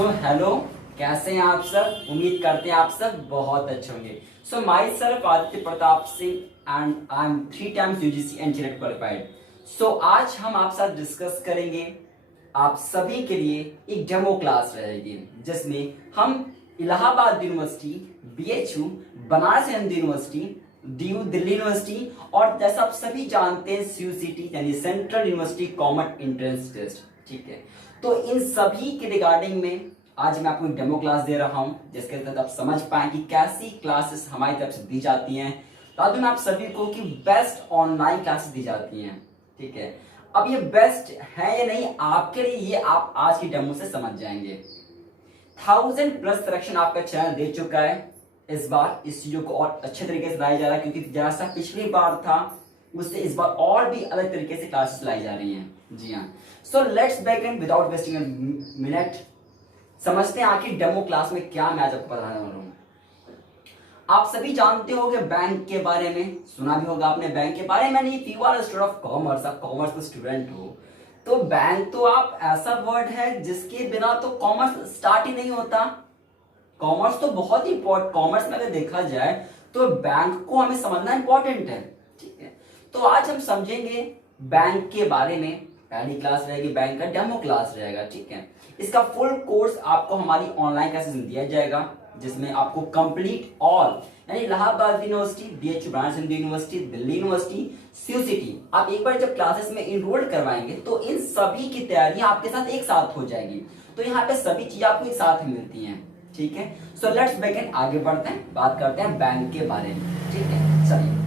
So hello, कैसे हैं आप सब। उम्मीद करते हैं आप सब बहुत अच्छे होंगे। So myself Aditya Pratap Singh and I am 3 times UGC and J NET qualified. So आज हम आप साथ डिस्कस करेंगे, आप सभी के लिए एक डेमो क्लास रहेगी जिसमें हम Allahabad university, BHU, Banaras Hindu university, DU Delhi university और जैसा आप सभी जानते हैं सीयूसीटी यानी central university common entrance test, ठीक है। तो इन सभी के रिगार्डिंग में आज मैं आपको एक डेमो क्लास दे रहा हूं जिसके तहत आप समझ पाए कि कैसी क्लासेस हमारी तरफ से दी जाती हैं, ताकि मैं आप सभी को कि बेस्ट ऑनलाइन क्लासेस दी जाती हैं, ठीक है। अब ये बेस्ट है या नहीं आपके लिए, ये आप आज की डेमो से समझ जाएंगे। 1000+ सिलेक्शन आपका चैनल दे चुका है। इस बार इस चीजों को और अच्छे तरीके से लाया जा रहा है, क्योंकि जैसा पिछली बार था उससे इस बार और भी अलग तरीके से क्लासेस लाई जा रही हैं। जी हाँ, so let's begin without wasting a minute. समझते हैं आखिर डेमो क्लास में क्या मैं आज आपको बताने वाला हूं। आप सभी जानते होंगे बैंक के बारे में, सुना भी होगा आपने बैंक के बारे में। नहीं, you are student of commerce, आप कॉमर्स के स्टूडेंट हो तो बैंक तो आप ऐसा वर्ड है जिसके बिना तो कॉमर्स स्टार्ट ही नहीं होता। कॉमर्स तो बहुत ही इंपॉर्टेंट, कॉमर्स में अगर देखा जाए तो बैंक को हमें समझना इंपॉर्टेंट है, ठीक है। तो आज हम समझेंगे बैंक के बारे में। पहली क्लास रहेगी बैंक का डेमो क्लास रहेगा, ठीक है। इसका फुल कोर्स आपको हमारी ऑनलाइन क्लासेस में दिया जाएगा, जिसमें आपको कंप्लीट ऑल यानी Allahabad university, BHU Banaras Hindu university, Delhi university, CUET, आप एक बार जब क्लासेस में इनरोल करवाएंगे तो इन सभी की तैयारियां आपके साथ एक साथ हो जाएगी। तो यहाँ पे सभी चीजें आपको एक साथ मिलती हैं, ठीक है। सो लेट्स बिगिन, आगे बढ़ते हैं, बात करते हैं बैंक के बारे में, ठीक है। चलिए,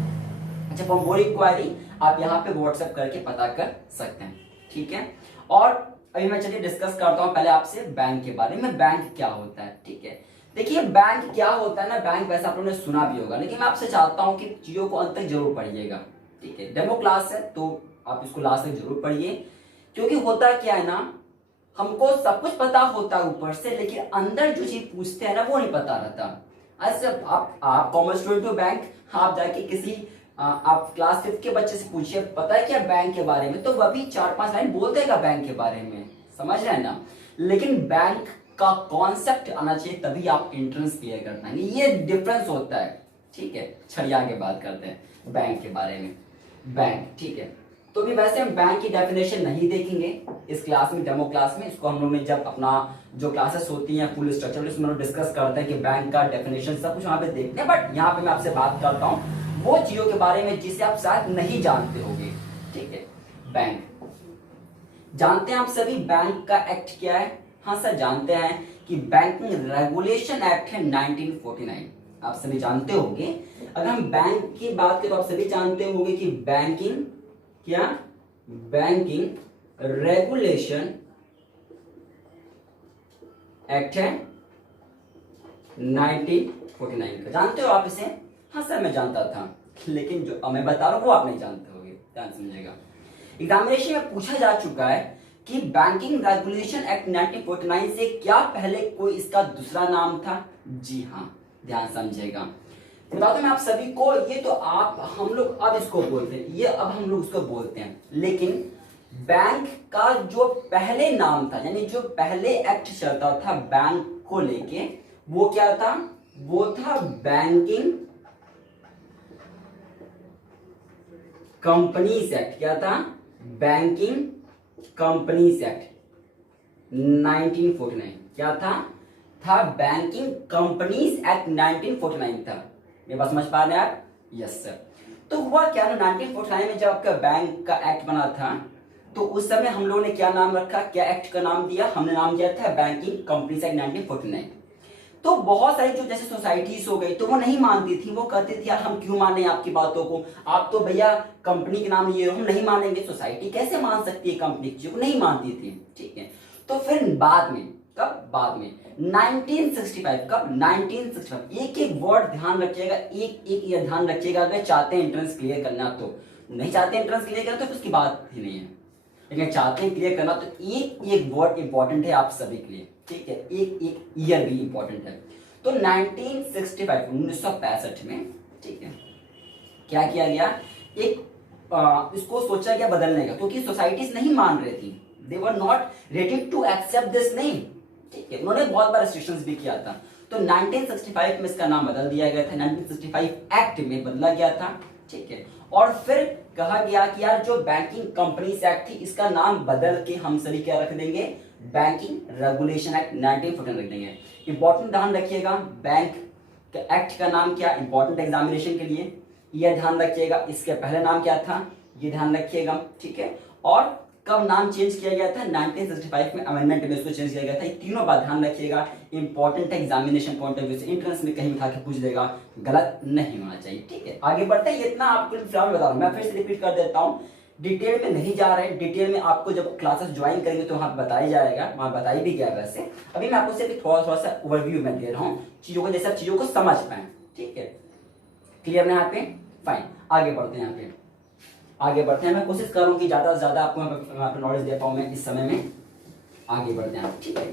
अच्छा, फॉर मोर इंक्वायरी आप यहाँ पे व्हाट्सएप करके पता कर सकते हैं, ठीक है। और अभी मैं चलिए डिस्कस करता हूँ पहले आपसे बैंक के बारे में। बैंक क्या होता है, ठीक है। देखिए बैंक क्या होता है ना, बैंक वैसे आप लोगों ने सुना भी होगा, लेकिन मैं आपसे चाहता हूँ कि चीजों को अंत तक जरूर पढ़िएगा, ठीक है। डेमो क्लास है तो आप इसको लास्ट तक जरूर पढ़िए, क्योंकि होता क्या है ना, हमको सब कुछ पता होता है ऊपर से, लेकिन अंदर जो चीज पूछते हैं ना वो नहीं पता रहता। ऐसे आप कॉमर्स स्टूडेंट हो, बैंक आप जाके किसी आप क्लास 5 के बच्चे से पूछिए पता है क्या बैंक के बारे में, तो वह भी 4-5 लाइन बोल देगा बैंक के बारे में, समझ रहे हैं ना। लेकिन बैंक का कॉन्सेप्ट आना चाहिए, तभी आप एंट्रेंस क्लियर कर पाएंगे। ये डिफरेंस होता है, ठीक है। चलिए आगे बात करते हैं बैंक के बारे में। बैंक, ठीक है। तो भी वैसे हम बैंक की डेफिनेशन नहीं देखेंगे इस क्लास में, डेमो क्लास में। इसको हम लोग ने जब अपना जो क्लासेस होती हैं फुल स्ट्रक्चर उसमें हम डिस्कस करते हैं कि बैंक का डेफिनेशन सब कुछ वहां पे देखते हैं। बट यहाँ पे मैं आपसे बात करता हूँ वो चीजों के बारे में जिसे आप शायद नहीं जानते होंगे, ठीक है। बैंक जानते हैं आप सभी बैंक का एक्ट क्या है? हाँ सर, जानते हैं कि बैंकिंग रेगुलेशन एक्ट है 1949, आप सभी जानते होंगे। अगर हम बैंक की बात करें तो आप सभी जानते होंगे कि बैंकिंग क्या, बैंकिंग रेगुलेशन एक्ट है 1949 का, जानते हो आप इसे? हाँ सर मैं जानता था, लेकिन जो मैं बता रहा हूं वो आप नहीं जानते होंगे, ध्यान समझिएगा। एग्जामिनेशन में पूछा जा चुका है कि बैंकिंग रेगुलेशन एक्ट 1949 से क्या पहले कोई इसका दूसरा नाम था? जी हाँ, ध्यान समझिएगा। बता दूं मैं आप सभी को, ये तो आप हम लोग अब इसको बोलते हैं, ये अब हम लोग उसको बोलते हैं, लेकिन बैंक का जो पहले नाम था यानी जो पहले एक्ट चलता था बैंक को लेके, वो क्या था? वो था बैंकिंग कंपनीज एक्ट। क्या था? Banking companies act 1949। क्या था बैंकिंग कंपनीज एक्ट 1949 था। ये बात समझ पा रहे हैं आप? Yes sir. तो हुआ क्या ना, 1949 में जब आपका बैंक का एक्ट बना था तो उस समय हम लोगों ने क्या नाम रखा, क्या एक्ट का नाम दिया? हमने नाम दिया था बैंकिंग कंपनीज एक्ट 1949। तो बहुत सारी जो जैसे सोसाइटीज हो गई तो वो नहीं मानती थी, वो कहती थी यार हम क्यों माने आपकी बातों को, आप तो भैया कंपनी के नाम लिए, हम नहीं मानेंगे। सोसाइटी कैसे मान सकती है कंपनी की चीजों को? नहीं मानती थी, ठीक है। तो फिर बाद में, कब? बाद में 1965। कब? 1965। एक एक वर्ड ध्यान रखिएगा, एक एक ये ध्यान रखिएगा। अगर चाहते हैं एंट्रेंस क्लियर करना तो, नहीं चाहते एंट्रेंस क्लियर करना तो उसकी बात ही नहीं है, लेकिन चाहते हैं क्लियर करना तो एक एक वर्ड इंपॉर्टेंट है आप सभी के लिए, ठीक है। एक एक ईयर भी इंपॉर्टेंट है। तो 1965 में, ठीक है, क्या किया गया? इसको सोचा गया बदलने का, क्योंकि सोसाइटीज नहीं मान रही थी, they were not ready to accept this name, ठीक है, उन्होंने बहुत बार रिस्ट्रिक्शंस भी किया था। तो 1965 में इसका नाम बदल दिया गया था, 1965 एक्ट में बदला गया था, ठीक है। और फिर कहा गया कि यार जो बैंकिंग कंपनीज एक्ट थी इसका नाम बदल के हम सभी क्या रख देंगे, बैंकिंग रेगुलेशन एक्ट 1914 रख देंगे। इंपॉर्टेंट ध्यान रखिएगा, बैंक एक्ट का नाम क्या, इंपॉर्टेंट एग्जामिनेशन के लिए यह ध्यान रखिएगा। इसके पहले नाम क्या था ये ध्यान रखिएगा, ठीक है। और कब नाम चेंज किया गया था, 1965 में अमेंडमेंट में इसको चेंज किया गया था। ये तीनों बात ध्यान रखिएगा, important examination point of view से, एंट्रेंस में कहीं उठा के पूछ देगा, गलत नहीं होना चाहिए, ठीक है। आगे बढ़ते हैं, इतना आपको फिलहाल बता रहा हूं, मैं फिर से रिपीट कर देता हूं, डिटेल में नहीं जा रहे हैं, डिटेल में आपको जब क्लासेस ज्वाइन करेंगे तो वहां बताया जाएगा, वहां बताई भी गया वैसे। अभी मैं आपको सिर्फ थोड़ा सा ओवरव्यू में दे रहा हूँ चीजों को, जैसे आप चीजों को समझ पाए, ठीक है। क्लियर ना यहाँ पे, फाइन। आगे बढ़ते हैं, यहाँ पे आगे बढ़ते हैं। मैं कोशिश कर रहा हूँ कि ज्यादा से ज्यादा आपको नॉलेज दे पाऊँ मैं इस समय में। आगे बढ़ते हैं, ठीक है।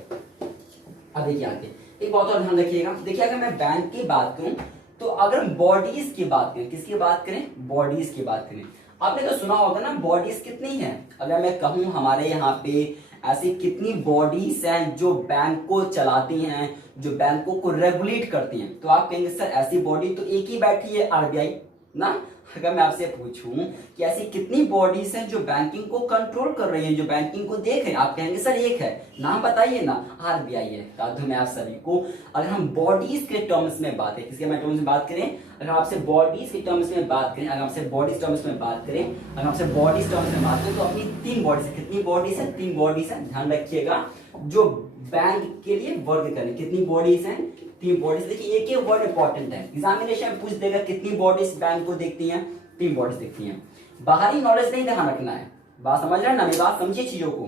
अब देखिए आगे एक बात और ध्यान रखिएगा, देखिए अगर मैं बैंक की बात करूं तो अगर बॉडीज की बात करें, किसकी बात करें, बॉडीज की बात करें, आपने तो सुना होगा ना बॉडीज कितनी है। अगर मैं कहूं हमारे यहाँ पे ऐसी कितनी बॉडीज हैं जो बैंक को चलाती हैं, जो बैंकों को रेगुलेट करती हैं, तो आप कहेंगे सर ऐसी बॉडी तो एक ही बैठी है, आरबीआई ना। अगर मैं आपसे पूछूं कि ऐसी कितनी बॉडीज हैं जो बैंकिंग को कंट्रोल कर रही हैं, जो बैंकिंग को देख रहे हैं, आप कहेंगे सर एक है, नाम बताइए ना, आरबीआई है। तो मैं आप सभी को अगर हम बॉडीज के टर्म्स में बात करें, किसके टर्म्स में बात करें, अगर आपसे बॉडीज के टर्म्स में बात करें, अगर आपसे बॉडीज टर्म्स में बात करें, अगर आपसे बॉडीज टर्म्स में बात करें तो अपनी तीन बॉडीज है, कितनी बॉडीज है, तीन बॉडीज है, ध्यान रखिएगा, जो बैंक के लिए वर्क करें, कितनी बॉडीज हैं, तीन बॉडीज। देखिए एक एक वर्ड इंपॉर्टेंट है, एग्जामिनेशन पूछ देगा कितनी बॉडीज बैंक को देखती हैं, तीन बॉडीज देखती हैं। बाहरी नॉलेज नहीं ध्यान रखना है, बात समझ रहे हैं ना, मेरी बात समझिए चीजों को।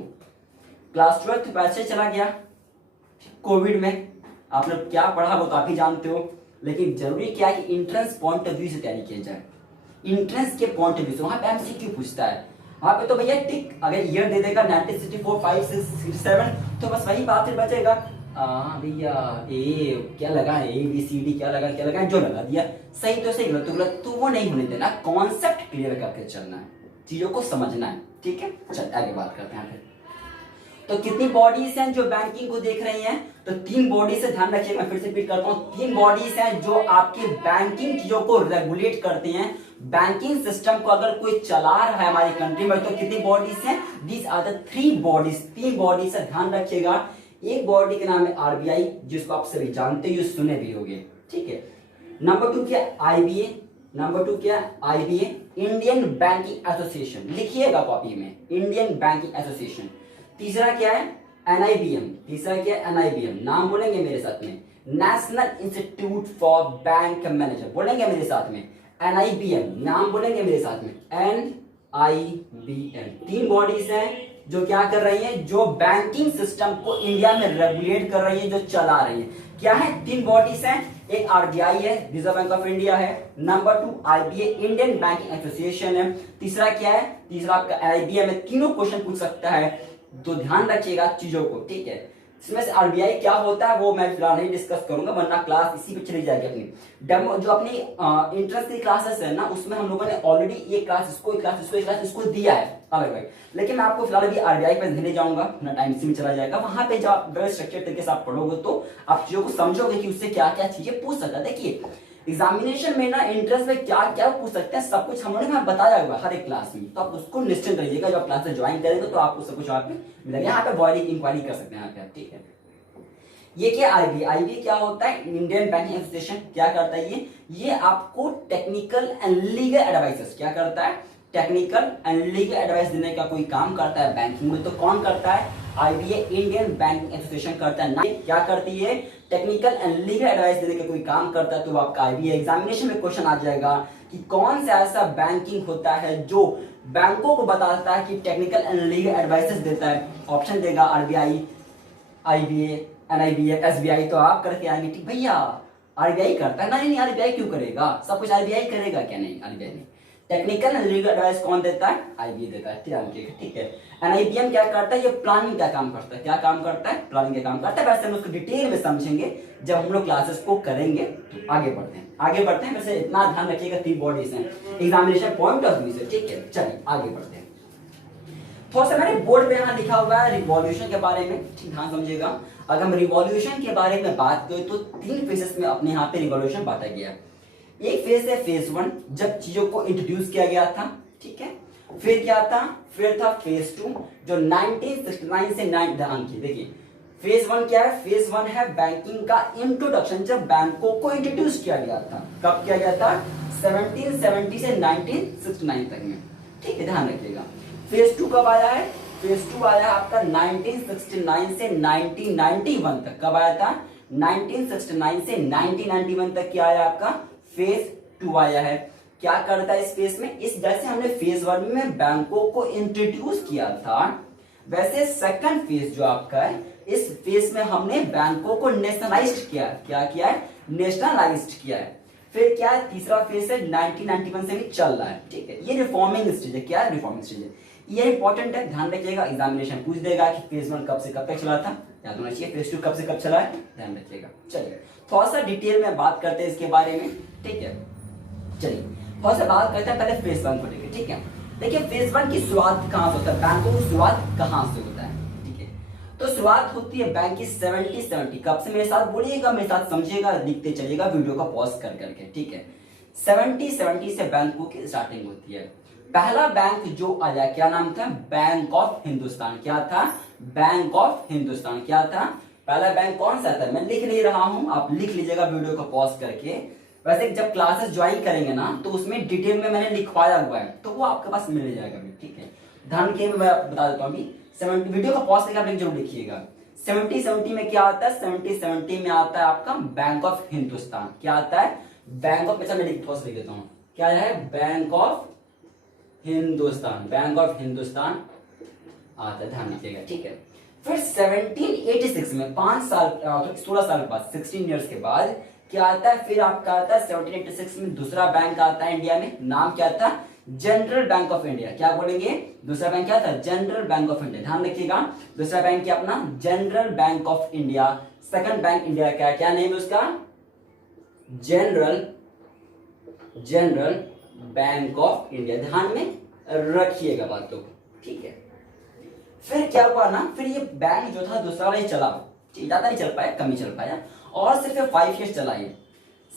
क्लास 12 वैसे चला गया कोविड में, आपने क्या पढ़ा वो तो आप ही जानते हो, लेकिन जरूरी क्या है कि इंट्रेंस पॉइंट ऑफ व्यू से तैयारी की जाए। इंट्रेंस के पॉइंट ऑफ व्यू से वहां पे एमसीक्यू पूछता है, वहां पे तो भैया टिक, अगर ईयर दे देगा 1964 5 6 7 तो बस वही बात फिर बचेगा, भैया ए क्या लगा, ABCD क्या लगा, जो लगा दिया, सही तो सही, गलत तो गलत, तो वो नहीं होने देना, कॉन्सेप्ट क्लियर करके चलना है, चीजों को समझना है, ठीक है। चल आगे बात करते हैं फिर। तो कितनी बॉडीज हैं जो बैंकिंग को देख रही हैं, तो तीन बॉडी से, ध्यान रखिएगा, मैं फिर से रिपीट करता हूं, तीन बॉडीज हैं जो आपकी बैंकिंग चीजों को रेगुलेट करती हैं। बैंकिंग सिस्टम को अगर कोई चला रहा है हमारी कंट्री में तो कितनी बॉडीज हैं, these are the three bodies, तीन बॉडीज है, ध्यान रखिएगा। एक बॉडी के नाम है आरबीआई, जिसको आप सभी जानते हो, सुने भी होंगे, ठीक है। नंबर 2 क्या, आईबीए, नंबर 2 क्या, आईबीए, इंडियन बैंकिंग एसोसिएशन, लिखिएगा कॉपी में, इंडियन बैंकिंग एसोसिएशन। तीसरा क्या है, एनआईबीएम, तीसरा क्या है, एनआईबीएम, नाम बोलेंगे मेरे साथ में, national institute for bank manager, बोलेंगे मेरे साथ में, एनआईबीएम, नाम बोलेंगे मेरे साथ में, एनआईबीएम। तीन बॉडीज हैं जो क्या कर रही हैं, जो बैंकिंग सिस्टम को इंडिया में रेगुलेट कर रही हैं, जो चला रही हैं। क्या है, तीन बॉडीज हैं, एक आरबीआई है, रिजर्व बैंक ऑफ इंडिया है, number 2 IBA, Indian banking association है, तीसरा क्या है, तीसरा आपका आईबीए में। तीनों क्वेश्चन पूछ सकता है, तो ध्यान रखिएगा चीजों को, ठीक है। इसमें से आरबीआई क्या होता है वो मैं फिलहाल नहीं डिस्कस करूंगा, वरना क्लास इसी पे चली जाएगी अपनी डेमो, जो अपनी इंटरेस्ट की क्लासेस है ना, उसमें हम लोगों ने ऑलरेडी एक क्लास इसको, एक क्लास इसको, एक क्लास इसको दिया है अलग अलग। लेकिन मैं आपको फिलहाल अभी आरबीआई पे नहीं जाऊंगा, अपना टाइम इसी में चला जाएगा। वहां पे जब वेल स्ट्रक्चर तरीके से आप पढ़ोगे तो आप चीजों को समझोगे कि उससे क्या क्या चीजें पूछ सकता है। देखिए एग्जामिनेशन में ना इंटरेस्ट में क्या क्या पूछ सकते हैं, सब कुछ हम लोगों ने बताया हुआ हर एक क्लास में, तो आप उसको निश्चिंत रहिएगा, जब क्लास से ज्वाइन करेंगे तो आपको सब कुछ वहां पे मिलेगा। यहाँ पे बॉडी इंक्वायरी कर सकते हैं यहाँ पे, ठीक है। ये क्या आईबी, आईबी क्या होता है, इंडियन बैंकिंग एसोसिएशन, क्या करता है ये आपको टेक्निकल एंड लीगल एडवाइसेस, क्या करता है, टेक्निकल एंड लीगल एडवाइस देने का कोई काम करता है बैंकिंग में, तो कौन करता है, आईबीए, इंडियन बैंकिंग एसोसिएशन करता है ना। क्या करती है, टेक्निकल एंड लीगल एडवाइस देने का कोई काम करता है, तो आपका आईबीए। एग्जामिनेशन में क्वेश्चन आ जाएगा कि कौन सा ऐसा बैंकिंग होता है जो बैंकों को बताता है कि टेक्निकल एंड लीगल एडवाइसेस देता है, ऑप्शन देगा आरबीआई, आईबीए, एनआईबीए, एसबीआई, तो आप करके आएंगे ठीक भैया आरबीआई करता है ना, नहीं आरबीआई क्यों करेगा, सब कुछ आरबीआई करेगा क्या, नहीं आरबीआई नहीं। टेक्निकल एंड लीगल एडवाइस कौन देता है, आईबीए देता है, ठीक है। एनआईबीएम क्या करता है, ये प्लानिंग का काम करता है, क्या काम करता है, प्लानिंग का काम करता है। वैसे हम उसको डिटेल में समझेंगे जब हम लोग क्लासेस को करेंगे। तो आगे बढ़ते हैं, वैसे इतना ध्यान रखिएगा, तीन बॉडीज हैं एग्जामिनेशन पॉइंट ऑफ व्यू से, ठीक है। चलिए आगे बढ़ते हैं। थोड़ा सा मैंने बोर्ड पे यहाँ लिखा हुआ है रिवॉल्यूशन के बारे में, ठीक ध्यान समझिएगा। अगर हम रिवॉल्यूशन के बारे में बात करें तो 3 फेजेस में अपने यहाँ पे रिवॉल्यूशन बांटा गया है। एक फेज है फेज 1, जब चीजों को इंट्रोड्यूस किया गया था, ठीक है। फिर क्या था, फिर था फेज 2 जो 1969 से 9 ध्यान की देखिए। फेज 1 क्या है, फेज 1 है बैंकिंग का इंट्रोडक्शन, जब बैंकों को इंट्रोड्यूस किया गया था। कब किया गया था, 1770 से 1969 तक में, ठीक है ध्यान रखिएगा। फेज 2 कब आया है, फेज 2 आया आपका 1969 से 1991 तक। कब आया था, 1969 से 1991 तक क्या आया आपका, फेज 2 आया है। क्या करता है इस फेज में, इस जैसे हमने फेज 1 में बैंकों को इंट्रोड्यूस किया था, वैसे सेकंड फेज जो आपका है, इस फेज में हमने बैंकों को नेशनलाइज्ड किया। क्या किया है, नेशनलाइज्ड किया है। फिर क्या है, तीसरा फेज है 1991 से भी चल रहा है, ठीक है। ये रिफॉर्मिंग स्टेज है। क्या है, रिफॉर्मिंग स्टेज है। ये इंपॉर्टेंट है, ध्यान रखिएगा। एग्जामिनेशन पूछ देगा कि फेज 1 कब से कब तक चला था, याद होना चाहिए। फेज 2 कब से कब चला है, ध्यान रखिएगा। चलिए थोड़ा सा डिटेल में बात करते हैं इसके बारे में, ठीक है। चलिए थोड़ा सा बात करते हैं पहले फेज 1 को लेकर, ठीक है। देखिए फेज 1 की शुरुआत कहां से होता है, बैंकों की शुरुआत कहां से होता है, ठीक है। तो शुरुआत होती है बैंक की 70 कब से, मेरे साथ बोलिएगा, मेरे साथ समझिएगा, लिखते चलिएगा वीडियो को पॉज कर करके, ठीक है। 70 से बैंकों की स्टार्टिंग होती है। पहला बैंक जो आया क्या नाम था, बैंक ऑफ हिंदुस्तान। क्या था, बैंक ऑफ हिंदुस्तान। क्या था, पहला बैंक कौन सा था, मैं लिख नहीं रहा हूं, आप लिख लीजिएगा वीडियो को पॉज करके। वैसे जब क्लासेस ज्वाइन करेंगे ना तो उसमें डिटेल में मैंने लिखवाया हुआ है, तो वो आपके पास मिल जाएगा, ठीक है। ध्यान के मैं बता देता हूँ अभी, 70 वीडियो को पॉज करके आप जरूर लिखिएगा। 70 में क्या आता है, 70 में आता है आपका बैंक ऑफ हिंदुस्तान। क्या आता है, बैंक ऑफ, अच्छा मैं लिख देता हूँ, क्या है, bank of Hindustan. Bank of Hindustan आता है, ध्यान रखिएगा, ठीक है। फिर 1786 में 5 साल 16 साल के बाद, 16 ईयर्स के बाद क्या आता है, फिर आपका आता है 1786 में दूसरा बैंक आता है इंडिया में, नाम क्या था, जनरल बैंक ऑफ इंडिया। क्या बोलेंगे, दूसरा बैंक क्या था, जनरल बैंक ऑफ इंडिया। ध्यान रखिएगा, दूसरा बैंक क्या अपना, general bank of India. Second bank India का क्या नेम है उसका, जनरल बैंक ऑफ इंडिया। ध्यान में रखिएगा बातों को, ठीक है। फिर क्या हुआ ना, फिर ये बैंक जो था दूसरा वाला चला, ज्यादा नहीं चल पाया, कम ही चल पाया, और सिर्फ 5 ईयर चला ये।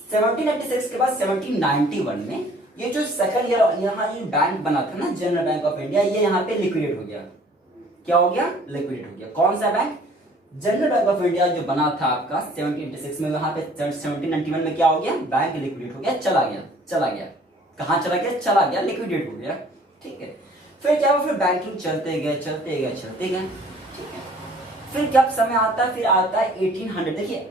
1796 के बाद 1791 में ये जो सेकंड ईयर यहाँ ये बैंक बना था ना, जनरल बैंक ऑफ इंडिया, ये यहाँ पे लिक्विडेट हो गया। क्या हो गया, लिक्विडेट हो गया। कौन सा bank, general bank of India जो बना था आपका 1786 में, वहां पे 1791 में क्या हो गया, बैंक लिक्विडेट हो गया, चला गया। कहां चला गया, चला गया, लिक्विडेट हो गया, ठीक है। फिर क्या हुआ, फिर बैंकिंग चलते गए, ठीक है। फिर क्या समय आता है, फिर आता है 1800। देखिए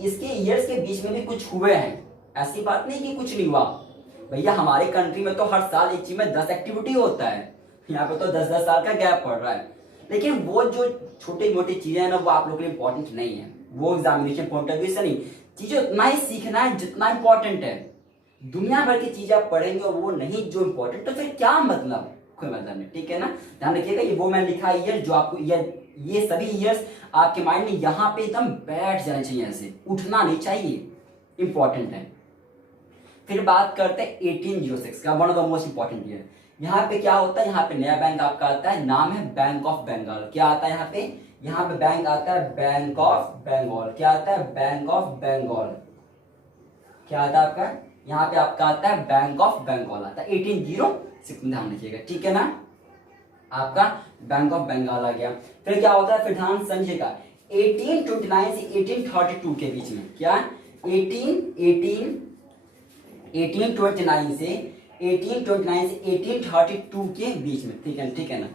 इसके ईयर्स के बीच में भी कुछ हुए हैं, ऐसी बात नहीं कि कुछ नहीं हुआ भैया। हमारे कंट्री में तो हर साल एक चीज में 10 एक्टिविटी होता है, यहाँ पे तो 10-10 साल का गैप पड़ रहा है। लेकिन वो जो छोटी मोटी चीजें हैं ना, वो आप लोग के लिए इंपॉर्टेंट नहीं है, वो एग्जामिनेशन पॉइंट ऑफ व्यू से नहीं। चीजें उतना ही सीखना है जितना इंपॉर्टेंट है। दुनिया भर की चीजें आप पढ़ेंगे और वो नहीं जो इंपॉर्टेंट, तो फिर क्या मतलब, कोई मतलब नहीं, ठीक है ना। ध्यान रखिएगा, ये वो मैंने लिखा है ईयर जो आपको, ये सभी ईयर्स आपके माइंड में यहाँ पे एकदम बैठ जाने चाहिए, ऐसे उठना नहीं चाहिए, इंपॉर्टेंट है। फिर बात करते हैं 1806 का, one of the most important year. यहाँ पे क्या होता है, यहाँ पे नया बैंक आपका आता है, नाम है बैंक ऑफ बंगाल। क्या आता है यहाँ पे बैंक आता है, बैंक ऑफ बंगाल। क्या आता है, बैंक ऑफ बंगाल। क्या आता है आपका, यहाँ पे आपका आता है बैंक ऑफ बंगाल आता है 1806 में, ध्यान रखिएगा, ठीक है ना। आपका बैंक ऑफ बंगाल आ गया। फिर क्या होता है, फिर ध्यान समझिएगा, 1829 से 1832 के बीच में, क्या 1829 से 1832 के बीच में, ठीक है ना।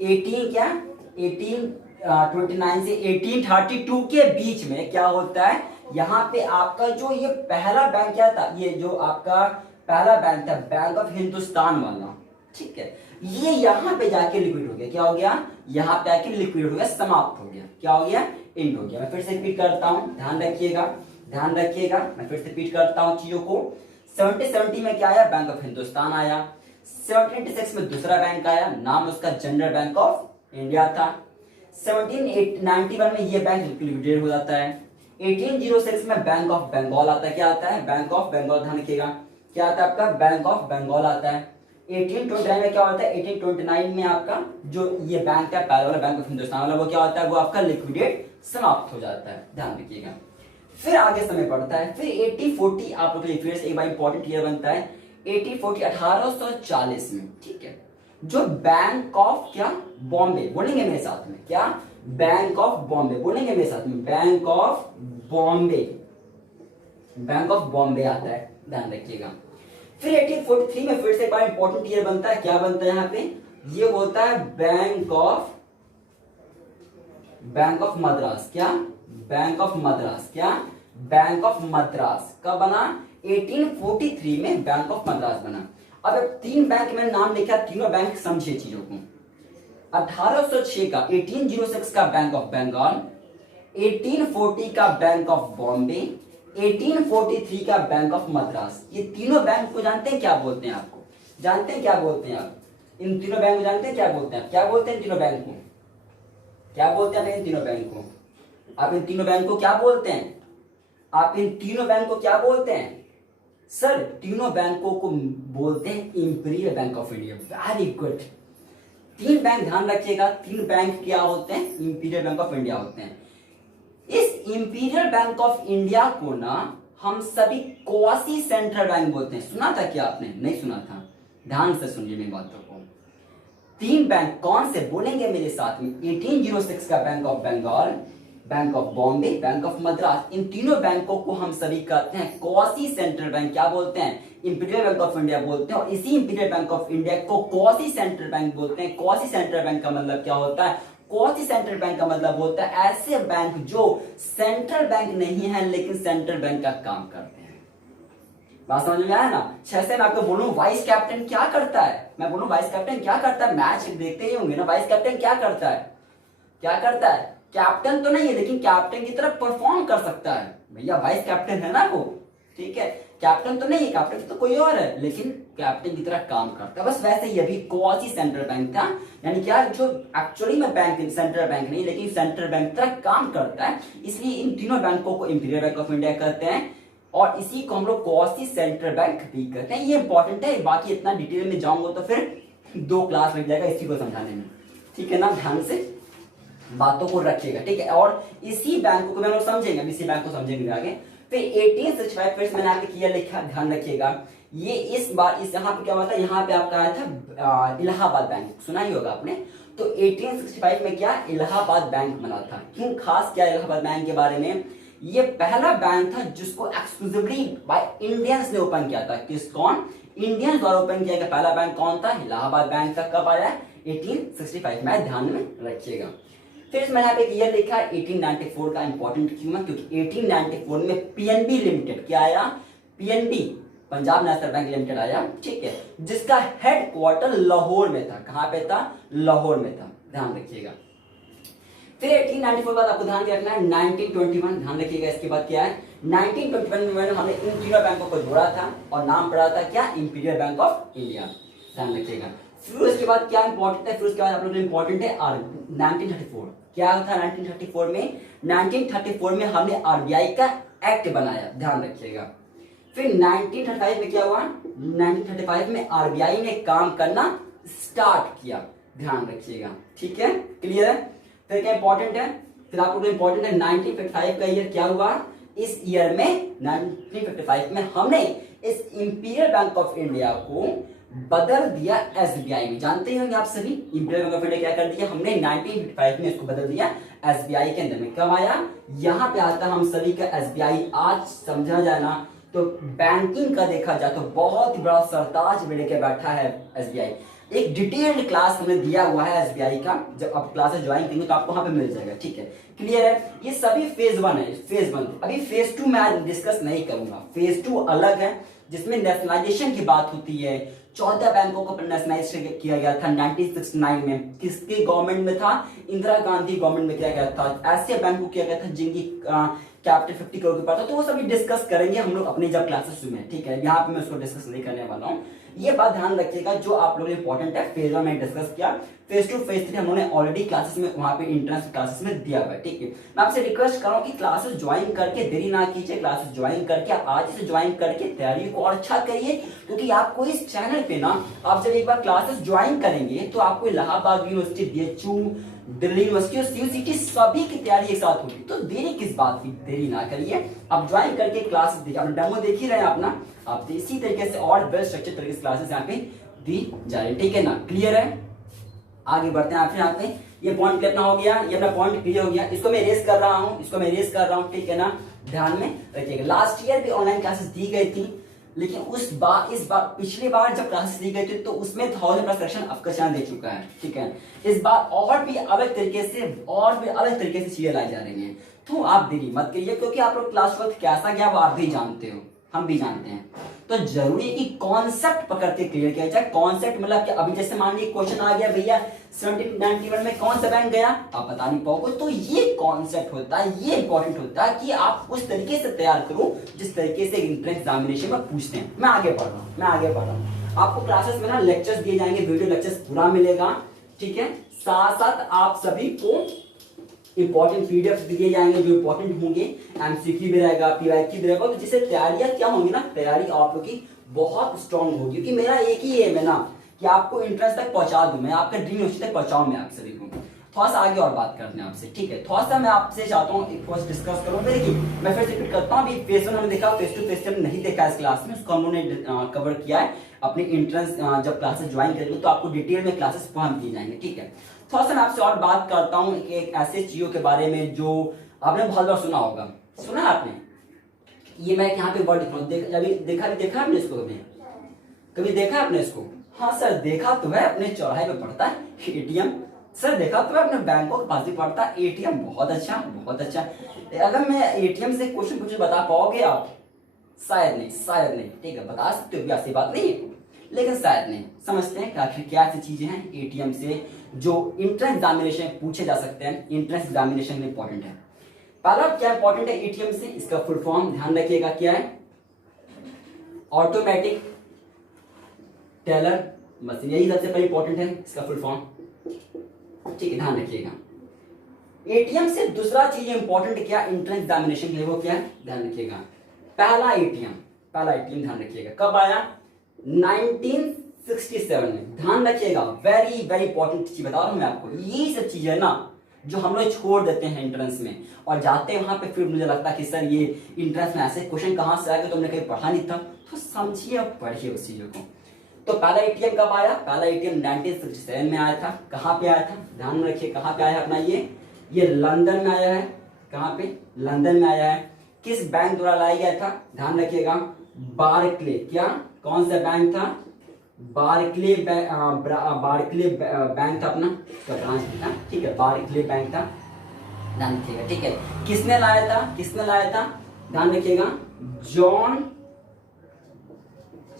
1829 से 1832 के बीच में क्या होता है, यहाँ पे आपका जो ये पहला बैंक क्या था, ये जो आपका पहला बैंक था बैंक ऑफ हिंदुस्तान वाला, ठीक है, ये यहाँ पे जाके लिक्विड हो गया। क्या हो गया, यहाँ पे आके लिक्विड हो गया, समाप्त हो गया। क्या हो गया, एंड हो गया। मैं फिर से रिपीट करता हूँ, ध्यान रखिएगा, मैं फिर से रिपीट करता हूँ चीजों को। 1770 में क्या आया, बैंक ऑफ हिंदुस्तान आया। 1786 में दूसरा बैंक आया, नाम उसका जनरल बैंक ऑफ इंडिया था। 1791 में ये बैंक लिक्विडेट हो जाता है। 1806 में बैंक ऑफ बंगाल आता है। क्या आता है, बैंक ऑफ बंगाल, ध्यान रखिएगा, क्या आता है आपका, बैंक ऑफ बंगाल आता है। 1829 में क्या होता है, 1829 में आपका जो ये बैंक है पहला वाला बैंक ऑफ हिंदुस्तान वाला, वो क्या होता है, वो आपका लिक्विडेट समाप्त हो जाता है, ध्यान रखिएगा। फिर आगे समय बढ़ता है, फिर 1840 आप लोग के लिए फिर से एक बार इंपॉर्टेंट ईयर बनता है 1840, 1840 में, ठीक है, जो बैंक ऑफ क्या बॉम्बे, बोलेंगे मेरे साथ में, क्या बैंक ऑफ बॉम्बे, बोलेंगे मेरे साथ में, bank of Bombay, bank of Bombay आता है, ध्यान रखिएगा। फिर 1843 में फिर से एक बार इंपॉर्टेंट ईयर बनता है, क्या बनता है यहाँ पे, ये होता है बैंक ऑफ मद्रास, क्या बैंक ऑफ मद्रास, क्या बैंक ऑफ मद्रास कब बना, 1843 में बैंक ऑफ मद्रास बना। अब 3 बैंक मैंने नाम लिखा, तीनों बैंक समझिए चीजों को। 1806 का 1806 का बैंक ऑफ बंगाल, 1840 का बैंक ऑफ बॉम्बे, 1843 का बैंक ऑफ मद्रास। ये तीनों बैंक को जानते हैं क्या बोलते हैं, आपको जानते हैं क्या बोलते हैं आप, इन तीनों बैंक को जानते हैं क्या बोलते हैं, क्या बोलते हैं इन तीनों बैंक को, क्या बोलते हैं इन तीनों बैंक को, आप इन तीनों बैंक को क्या बोलते हैं, आप इन तीनों बैंक को क्या बोलते हैं सर, तीनों बैंकों को बोलते हैं imperial bank of India. Very good, 3 bank ध्यान रखिएगा, 3 बैंक क्या होते हैं, इंपीरियल बैंक ऑफ इंडिया होते हैं। इस इंपीरियल बैंक ऑफ इंडिया को ना हम सभी क्वासी सेंट्रल बैंक बोलते हैं। सुना था क्या आपने, नहीं सुना था, ध्यान से सुनिए मेरी बातों को। 3 बैंक कौन से बोलेंगे मेरे साथ में, 1806 का bank of Bengal, bank of Bombay, bank of Madras, इन तीनों बैंकों को हम सभी कहते हैं क्वासी सेंट्रल बैंक, क्या बोलते हैं, इंपीरियल बैंक ऑफ इंडिया बोलते हैं। और इसी इंपीरियल बैंक ऑफ इंडिया को क्वासी सेंट्रल बैंक बोलते हैं। क्वासी सेंट्रल बैंक का मतलब क्या होता है, क्वासी सेंट्रल बैंक का मतलब होता है ऐसे बैंक जो सेंट्रल बैंक नहीं है लेकिन सेंट्रल बैंक का काम करते हैं। बात समझ में आया ना। 6 से मैं आपको बोलूं वाइस कैप्टन क्या करता है, मैं बोलूं वाइस कैप्टन क्या करता है, मैच देखते ही होंगे ना, वाइस कैप्टन क्या करता है, क्या करता है, कैप्टन तो नहीं है लेकिन कैप्टन की तरह परफॉर्म कर सकता है, भैया वाइस कैप्टन है ना वो, ठीक है, कैप्टन तो नहीं है, कैप्टन तो कोई और है लेकिन कैप्टन की तरह काम करता है। बस वैसे ये भी क्वासी सेंट्रल बैंक था, यानी क्या जो एक्चुअली में बैंक सेंट्रल बैंक नहीं लेकिन सेंट्रल बैंक तरह काम करता है, इसलिए इन तीनों बैंकों को इंपीरियल बैंक ऑफ इंडिया कहते हैं और इसी को हम लोग क्वासी सेंट्रल बैंक भी कहते हैं। ये इंपॉर्टेंट है, बाकी इतना डिटेल में जाऊंगा तो फिर 2 क्लास लग जाएगा इसी को समझाने में, ठीक है ना, ध्यान से बातों को रखिएगा, ठीक है। और इसी बैंक को हम लोग समझेंगे, इसी बैंक को समझेंगे आगे। फिर 1865 फिर मैंने आपके किया लिखा, ध्यान रखिएगा, ये इस बार इस यहाँ पे क्या हुआ था, यहाँ पे आपका आया था इलाहाबाद बैंक, सुना ही होगा आपने। तो 1865 में क्या इलाहाबाद बैंक बना था, क्यों खास क्या इलाहाबाद बैंक के बारे में, ये पहला बैंक था जिसको एक्सक्लूसिवली बाय इंडियंस ने ओपन किया था। किस कौन, इंडियंस द्वारा ओपन किया गया पहला बैंक कौन था, इलाहाबाद बैंक था। कब आया, 1865 में, ध्यान में रखिएगा। फिर मैंने यहाँ पे ईयर लिखा है 1894 का, इंपॉर्टेंट क्यों है, क्योंकि 1894 में पीएनबी लिमिटेड क्या आया, PNB Punjab national bank limited आया, ठीक है, जिसका हेडक्वार्टर लाहौर में था। कहां पे था, लाहौर में था, ध्यान रखिएगा। फिर 1894 के बाद आपको ध्यान रखना है 1921, ध्यान रखिएगा। इसके बाद क्या है, 1921 में हमने इन तीनों बैंकों को जोड़ा था और नाम पड़ा था क्या, इंपीरियल बैंक ऑफ इंडिया, ध्यान रखिएगा। फिर उसके बाद क्या इंपॉर्टेंट है, फिर उसके बाद आप लोग इंपॉर्टेंट है 1934, क्या था 1934 में, 1934 में हमने आरबीआई का एक्ट बनाया, ध्यान रखिएगा। फिर 1935 में क्या हुआ, 1935 में आरबीआई ने काम करना स्टार्ट किया, ध्यान रखिएगा, ठीक है, क्लियर है। फिर क्या इंपॉर्टेंट है, फिर आपको इंपॉर्टेंट है 1955 का ईयर क्या हुआ, इस ईयर में 1955 में हमने इस इंपीरियल बैंक ऑफ इंडिया को बदल दिया एसबीआई में। जानते ही होंगे आप सभी, इंपीरियल बैंक ऑफ इंडिया क्या कर दिया हमने 1955 में इसको बदल दिया एसबीआई के अंदर में। कब आया, यहाँ पे आता हम सभी का एसबीआई। आज समझा जाए ना तो बैंकिंग का देखा जाए तो बहुत ही बड़ा सरताज लेके बैठा है एसबीआई। एक डिटेल्ड क्लास हमने दिया हुआ है एसबीआई का, जब आप क्लासेस ज्वाइन करेंगे तो आपको वहां पे मिल जाएगा, ठीक है, क्लियर है। ये सभी फेज 1 है, फेज 1। अभी फेज 2 मैं आज डिस्कस नहीं करूंगा, फेज 2 अलग है जिसमें नेशनलाइजेशन की बात होती है। 14 बैंकों को नेशनलाइज किया गया था 1969 में। किसकी गवर्नमेंट में था, इंदिरा गांधी गवर्नमेंट में किया गया था। ऐसे बैंक को किया गया था जिनकी कैपिटल 50 करोड़ के पास था। तो वो सभी डिस्कस करेंगे हम लोग अपनी जब क्लासेस में, ठीक है, यहाँ पे मैं उसको डिस्कस नहीं करने वाला हूँ। ये बात ध्यान रखिएगा जो आप लोगों को इंपॉर्टेंट है। फेज 1 में डिस्कस किया, फेज 2 फेज 3 हम लोगों ने ऑलरेडी क्लासेस में वहां पे इंट्रेंस क्लासेस में दिया हुआ है, ठीक है। मैं आपसे रिक्वेस्ट कर रहा हूं कि क्लासेस ज्वाइन करके देरी ना कीजिए, क्लासेस ज्वाइन करके आज से ज्वाइन करके तैयारी को और अच्छा करिए, क्योंकि आपको इस चैनल पे ना आप जब एक बार क्लासेस ज्वाइन करेंगे तो आपको Allahabad university, BHU, Delhi university और सीयूसीटी सभी की तैयारी एक साथ होगी। तो देरी किस बात की, देरी ना करिए, आप ज्वाइन करके क्लासेस देखिए। आप डेमो देख ही रहे हैं अपना, आप इसी तरीके से और बेस्ट स्ट्रक्चर तरीके से क्लासेस यहाँ पे दी जा रही है, ठीक है ना। क्लियर है, आगे बढ़ते हैं। आप यहाँ पे ये पॉइंट क्लियर हो गया, ये अपना पॉइंट क्लियर हो गया, इसको मैं रेस कर रहा हूँ, इसको मैं रेस कर रहा हूँ, ठीक है ना। ध्यान में रखिएगा, लास्ट ईयर भी ऑनलाइन क्लासेस दी गई थी, लेकिन इस बार पिछली बार जब क्लासेस दी गई थी तो उसमें 1000+ सेक्शन आपका चैनल दे चुका है, ठीक है। इस बार और भी अलग तरीके से चीजें लाई जा रही हैं, तो आप देरी मत करिए, क्योंकि आप लोग क्लास वक्त कैसा गया वो आप भी जानते हो, हम भी जानते हैं। तो जरूरी है कि कॉन्सेप्ट पकड़ के क्लियर किया जाए। कॉन्सेप्ट मतलब कि अभी जैसे मान लीजिए क्वेश्चन आ गया भैया 1791 में कौन सा बैंक गया, आप बता नहीं पाओगे, तो ये कॉन्सेप्ट होता है, ये इंपॉर्टेंट होता है कि आप उस तरीके से तैयार करो जिस तरीके से एंट्रेंस एग्जामिनेशन में पूछते हैं। मैं आगे बढ़ रहा हूँ, आपको क्लासेस में ना लेक्चर्स दिए जाएंगे, वीडियो लेक्चर्स पूरा मिलेगा, ठीक है। साथ साथ आप सभी को इंपॉर्टेंट पीडीएफ दिए जाएंगे जो इंपॉर्टेंट होंगे, एमसीक्यू भी रहेगा, पीवाईक्यू भी रहेगा, तो जिससे तैयारियां क्या होंगी ना, तैयारी आप लोग की बहुत स्ट्रांग होगी। क्योंकि मेरा एक ही एम है ना कि आपको एंट्रेंस तक पहुंचा दूं, मैं आपका ड्रीम यूनिवर्सिटी तक पहुंचाऊं मैं आप सभी को। थोड़ा सा आगे और बात करते हैं आपसे, ठीक है। थोड़ा सा मैं आपसे चाहता हूँ फर्स्ट डिस्कस करूँ। देखिए मैं फिर रिपीट करता हूँ, अभी फेज 1 हमने देखा, फेज 2 फेज 3 नहीं देखा इस क्लास में, उसको हम लोगों ने कवर किया है। अपनी एंट्रेंस जब क्लासेस ज्वाइन करेंगे तो आपको डिटेल में क्लासेस पहुंच दिए जाएंगे, ठीक है। थोड़ा सा मैं आपसे और बात करता हूँ एक ऐसे चीजों के बारे में जो आपने बहुत बार सुना होगा, सुना आपने, ये मैं यहाँ पे वर्ड लिख रहा हूँ, देखा आपने इसको, कभी देखा आपने इसको? हाँ सर देखा तो है, अपने चौराहे पे पड़ता है एटीएम। सर देखा तो है, अपने बैंकों के पास भी पड़ता है एटीएम। बहुत अच्छा, बहुत अच्छा। अगर मैं एटीएम से क्वेश्चन कुछ बता पाओगे आप? शायद नहीं, ठीक है, बता सकते हो, ऐसी बात नहीं है, लेकिन शायद नहीं। समझते हैं आखिर क्या ऐसी चीजें हैं एटीएम से जो इंट्रेंस एग्जामिनेशन पूछे जा सकते हैं, इंट्रेंस एग्जामिनेशन में इंपॉर्टेंट है। पहला क्या इंपॉर्टेंट है एटीएम से, इसका फुल फॉर्म ध्यान रखिएगा क्या है, ऑटोमेटिक टेलर मशीन, यही सबसे पहले इंपॉर्टेंट है, इसका फुल फॉर्म, ठीक है, ध्यान रखिएगा। एटीएम से दूसरा चीज इंपॉर्टेंट क्या इंट्रेंस एग्जामिनेशन के लिए, वो क्या है, ध्यान रखिएगा। पहला एटीएम ध्यान रखिएगा कब आया, 1967 में, ध्यान रखिएगा। वेरी वेरी इंपॉर्टेंट चीज बता रहा हूं मैं आपको। ये सब चीजें ना जो हम लोग छोड़ देते हैं एंट्रेंस में और जाते हैं वहां पे, फिर मुझे लगता है कि सर ये एंट्रेंस में ऐसे क्वेश्चन कहां से आ गए, तुमने कहीं पढ़ा नहीं था, तो समझिए और पढ़िए उस चीजों को। तो पहला एटीएम कब आया, पहला एटीएम 1967 में आया था। कहां पे आया था, ध्यान रखिए, कहां पे आया अपना ये लंदन में आया है। कहां पे, लंदन में आया है। किस बैंक द्वारा लाया गया था, ध्यान रखिएगा, बार्कले, क्या, कौन सा बैंक था, बार्कले बैंक था अपना, उसका ब्रांच था, ठीक है, बार्कले बैंक था, ध्यान रखिएगा, ठीक है। किसने लाया था, ध्यान रखिएगा, जॉन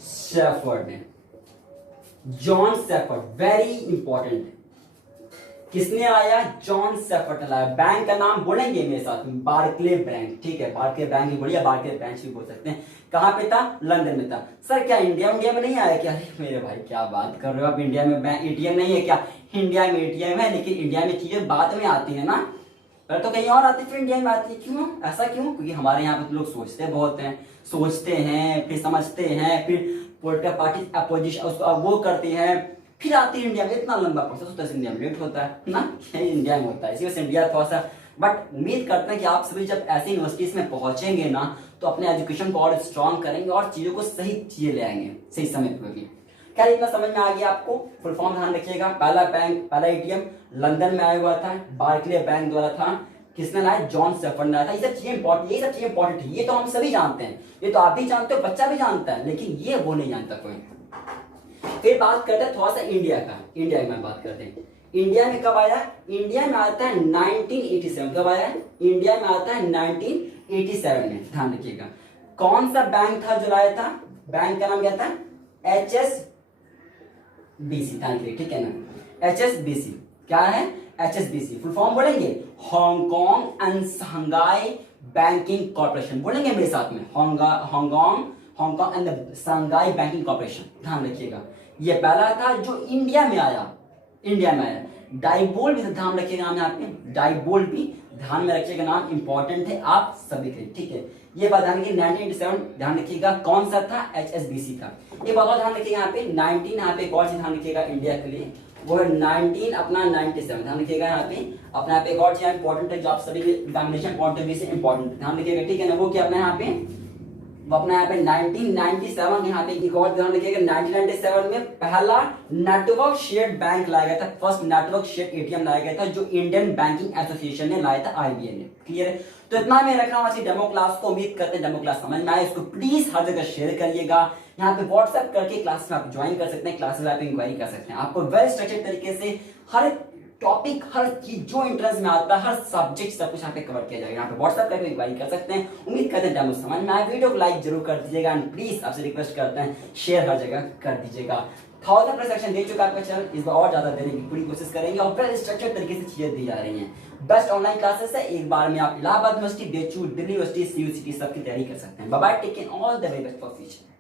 शेफर्ड ने, वेरी इंपॉर्टेंट, किसने आया, जॉन शेफर्ड ने लाया। बैंक का नाम बोलेंगे मेरे साथ, बार्कले बैंक, ठीक है, बार्कले बैंक भी बोलिए, बार्कले ब्रांच भी बोल सकते हैं। कहां पे था, लंदन में था। सर क्या इंडिया में नहीं आया क्या? अरे मेरे भाई क्या बात कर रहे हो आप, इंडिया में बैंक एटीएम नहीं है क्या? इंडिया में एटीएम है, लेकिन इंडिया में चीजें बाद में आती है ना, पर तो कहीं और आती, फिर इंडिया में आती है। क्यों, ऐसा क्यों? क्योंकि हमारे यहाँ पे लोग सोचते हैं, फिर समझते हैं, फिर पॉलिटिकल पार्टी अपोजिशन उसको वो करते हैं, फिर आती है इंडिया में। इतना लंबा प्रोसेस होता है, इंडिया में लेट होता है ना, इंडिया में होता है, इसी वजह से इंडिया थोड़ा सा। बट उम्मीद करते हैं कि आप सभी जब ऐसे यूनिवर्सिटीज में पहुंचेंगे ना तो अपने एजुकेशन को और स्ट्रॉन्ग करेंगे और चीजों को सही चीजें ले आएंगे सही समय पर। क्या इतना समझ में आ गया आपको? फुल फॉर्म ध्यान रखिएगा। पहला एटीएम लंदन में आया हुआ था, बार्कले बैंक द्वारा था। किसने लाया? जॉन शेफर्ड ने लाया था। ये सब चीजें इंपॉर्टेंट है, ये तो हम सभी जानते हैं, ये तो आप भी जानते हो, बच्चा भी जानता है, लेकिन ये वो नहीं जानता कोई। फिर बात करते हैं थोड़ा सा इंडिया में बात करते हैं। इंडिया में कब आया? इंडिया में आता है 1987। कब आया? इंडिया में आता है 1987 में, ध्यान रखिएगा। कौन सा बैंक था जो लाया था? बैंक का नाम क्या था? HSBC, ध्यान रखिए, ठीक है ना, HSBC। क्या है? HSBC फुल फॉर्म बोलेंगे, Hong Kong and Shanghai banking corporation, बोलेंगे मेरे साथ में, Hong Kong Hong Kong and Shanghai banking corporation, ध्यान रखिएगा ये पहला था जो इंडिया में आया। डाइबोल भी ध्यान रखिएगा नाम यहाँ पे, डाइबोल भी ध्यान में रखिएगा, नाम इंपॉर्टेंट है आप सभी के लिए, ठीक है। ये बात ध्यान रखिए 1987 ध्यान रखिएगा कौन सा था, HSBC था। ये बात ध्यान रखिएगा यहाँ पे 19 यहाँ पे कौन सी ध्यान रखिएगा इंडिया के लिए, वो है 19 अपना 97 ध्यान रखिएगा यहाँ पे। अपना यहाँ पे एक और चीज इंपॉर्टेंट है जो आप सभी एग्जामिनेशन पॉइंट ऑफ व्यू से इंपॉर्टेंट ध्यान रखिएगा, ठीक है ना। वो क्या अपना यहाँ पे, वो अपना यहाँ पे 1997 यहाँ पे एक और ध्यान रखिएगा 1997 में पहला नेटवर्क शेयर बैंक लाया गया था, फर्स्ट नेटवर्क शेयर एटीएम लाया गया था जो इंडियन बैंकिंग एसोसिएशन ने लाया था, IBA ने। क्लियर है, तो इतना मैं रख रहा हूँ आज डेमो क्लास को। उम्मीद करते हैं डेमो क्लास समझ में आए, इसको प्लीज हर जगह शेयर करिएगा। यहाँ पे व्हाट्सएप करके क्लास में आप ज्वाइन कर सकते हैं, क्लासेस आप इंक्वायरी कर सकते हैं। आपको वेल स्ट्रक्चर्ड तरीके से हर टॉपिक, हर चीज जो इंटरेस्ट में आता है, हर सब्जेक्ट सब कुछ यहाँ पे कवर किया जाएगा। यहाँ पे व्हाट्सएप करके इंक्वायरी कर सकते हैं। उम्मीद करते हैं डेमो समझ में आए। वीडियो को लाइक जरूर कर दीजिएगा एंड प्लीज आपसे रिक्वेस्ट करते हैं शेयर हर जगह कर दीजिएगा। 1000+ सेक्शन दे चुका आपका चैनल, इस बार और ज्यादा देने की पूरी कोशिश करेंगे और वेल स्ट्रक्चर्ड तरीके से चीजें दी जा रही हैं। बेस्ट ऑनलाइन क्लासेस है, एक बार में आप Allahabad university, BHU, Delhi university, CUCT सबकी तैयारी कर सकते हैं। Bye bye, take care, all the way best for future.